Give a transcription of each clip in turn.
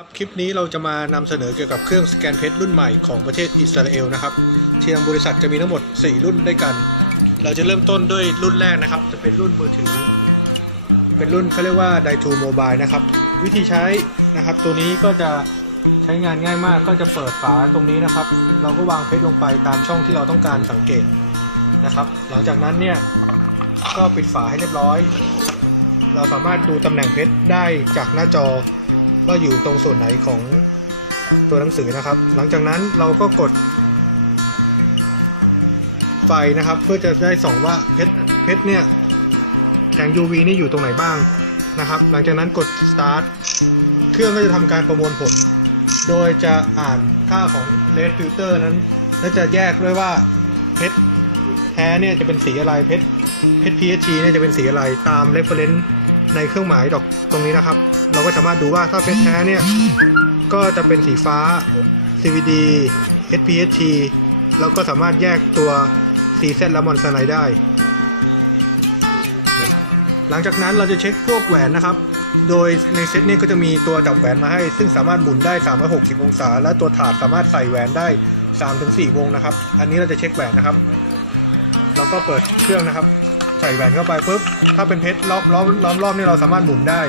ครับคลิปนี้เราจะมานำเสนอเกี่ยวกับเครื่องสแกนเพชรรุ่นใหม่ของประเทศอิสราเอลนะครับที่ทางบริษัทจะมีทั้งหมด 4 รุ่นด้วยกัน เราจะเริ่มต้นด้วยรุ่นแรกนะครับ จะเป็นรุ่นมือถือ เป็นรุ่นเขาเรียกว่า d i t o Mobile นะครับ วิธีใช้นะครับ ตัวนี้ก็จะใช้งานง่ายมากก็จะเปิดฝาตรงนี้นะครับ เราก็วางเพชรลงไปตามช่องที่เราต้องการสังเกตนะครับ หลังจากนั้นเนี่ยก็ปิดฝาให้เรียบร้อย เราสามารถดูตำแหน่งเพชรได้จากหน้าจอ ว่าอยู่ตรงส่วนไหนของตัวหนังสือนะครับ หลังจากนั้นเราก็กด ไฟนะครับ เพื่อจะได้ส่องว่าเพชรเพชรเนี่ยแสง UV นี่อยู่ตรงไหนบ้างนะครับ หลังจากนั้นกด start เครื่องก็จะทำการประมวลผล โดยจะอ่านค่าของ red filter นั้น และจะแยกด้วยว่าเพชรแท้เนี่ยจะเป็นสีอะไรเพชรเพชร PHG เนี่ยจะเป็นสีอะไรตาม reference ในเครื่องหมายดอกตรงนี้นะครับ เราก็สามารถดูว่าถ้าเพชรแท้เนี่ย ก็จะเป็นสีฟ้า CVD HPHT แล้วก็สามารถแยกตัว CZ และมอนสไนได้ หลังจากนั้นเราจะเช็คพวกแหวนนะครับ โดยในเซตนี้ก็จะมีตัวจับแหวนมาให้ ซึ่งสามารถหมุนได้ 360 องศา และตัวถาดสามารถใส่แหวนได้ 3-4 วงนะครับ อันนี้เราจะเช็คแหวนนะครับเราก็เปิดเครื่องนะครับ ใส่แหวนเข้าไปปุ๊บถ้าเป็นเพชรล้อมล้อมล้อมรอบนี่เราสามารถหมุนได้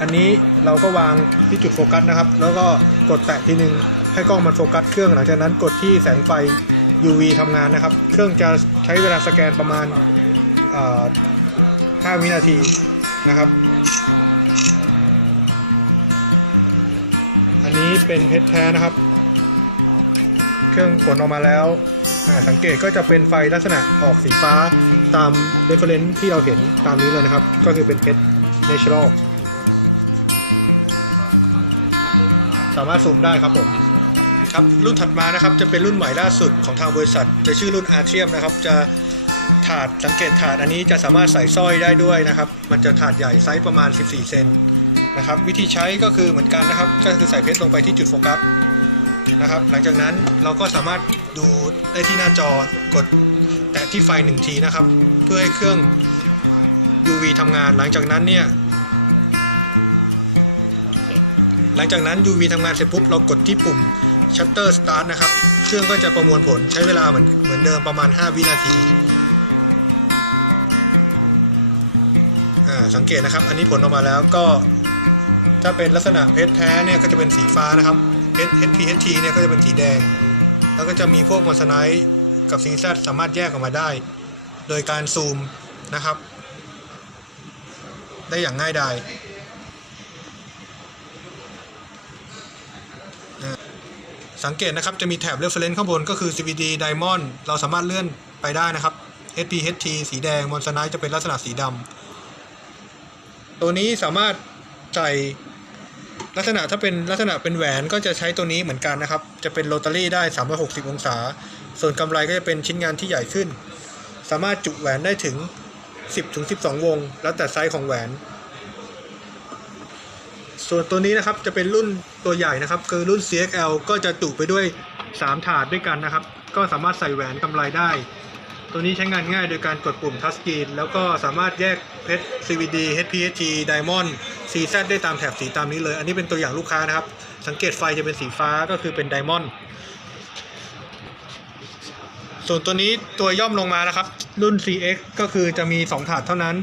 อันนี้เราก็วางที่จุดโฟกัสนะครับ แล้วก็กดแตะทีนึงให้กล้องมันโฟกัสเครื่องหลังจากนั้นกดที่แสงไฟ UV ทำงานนะครับ เครื่องจะใช้เวลาสแกนประมาณ5วินาทีนะครับ อันนี้เป็นเพชรแท้นะครับ เครื่องผลออกมาแล้ว สังเกตก็จะเป็นไฟลักษณะออกสีฟ้า ตาม reference ที่เราเห็นตามนี้เลยนะครับ ก็คือเป็นเพชร natural สามารถซูมได้ครับผมครับรุ่นถัดมานะครับจะเป็นรุ่นใหม่ล่าสุดของทางบริษัท จะชื่อรุ่น Atrium นะครับ จะถาดสังเกตถาดอันนี้จะสามารถใส่สร้อยได้ด้วยนะครับ มันจะถาดใหญ่ไซส์ประมาณ 14 เซนนะครับ วิธีใช้ก็คือเหมือนกันนะครับ ก็คือใส่เพชรลงไปที่จุดโฟกัสนะครับ หลังจากนั้นเราก็สามารถ ดูได้ที่หน้าจอกดแตะที่ไฟหนึ่งทีนะครับ เพื่อให้เครื่อง UV ทำงานหลังจากนั้นเนี่ยหลังจากนั้น UV ทำงานเสร็จปุ๊บเรากดที่ปุ่ม Shutter Start นะครับ เครื่องก็จะประมวลผลใช้เวลาเหมือนเหมือนเดิมประมาณ 5 วินาทีอ่าสังเกตนะครับ อันนี้ผลออกมาแล้วก็ถ้าเป็นลักษณะเพชรแท้เนี่ยก็จะเป็นสีฟ้านะครับ HPHT เนี่ยก็จะเป็นสีแดง แล้วก็จะมีพวกมอนสไนท์กับซีซสามารถแยกออกมาได้ โดยการซูมนะครับ ได้อย่างง่ายดายสังเกตนะครับจะมีแถบ reference ข้างบนก็คือ CVD Diamond เราสามารถเลื่อนไปได้นะครับ HPHT สีแดง Monzonite จะเป็นลักษณะสีดำตัวนี้สามารถใส่ ลักษณะถ้าเป็นลักษณะเป็นแหวนก็จะใช้ตัวนี้เหมือนกันนะครับ จะเป็นโรตารี่ได้ 360 องศา ส่วนกำไรก็จะเป็นชิ้นงานที่ใหญ่ขึ้น สามารถจุแหวนได้ถึง 10ถึง12 วง แล้วแต่ไซส์ของแหวน ส่วนตัวนี้นะครับจะเป็นรุ่นตัวใหญ่นะครับ คือรุ่น CXL ก็จะจุไปด้วย 3 ถาดด้วยกันนะครับ ก็สามารถใส่แหวนกำไรได้ตัวนี้ใช้งานง่ายโดยการกดปุ่มทัชสกรีนแล้วก็สามารถแยกเพชร CVD HPHG Diamond CZ ได้ตามแถบสีตามนี้เลย อันนี้เป็นตัวอย่างลูกค้านะครับ สังเกตไฟจะเป็นสีฟ้าก็คือเป็น Diamond ส่วนตัวนี้ตัวย่อมลงมานะครับ รุ่น CX ก็คือจะมี 2 ถาดเท่านั้น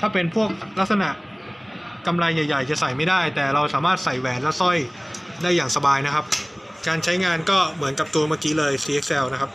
ถ้าเป็นพวกลักษณะกำไรใหญ่ ๆ จะใส่ไม่ได้ แต่เราสามารถใส่แหวนและสร้อยได้อย่างสบายนะครับ การใช้งานก็เหมือนกับตัวเมื่อกี้เลย CXL นะครับ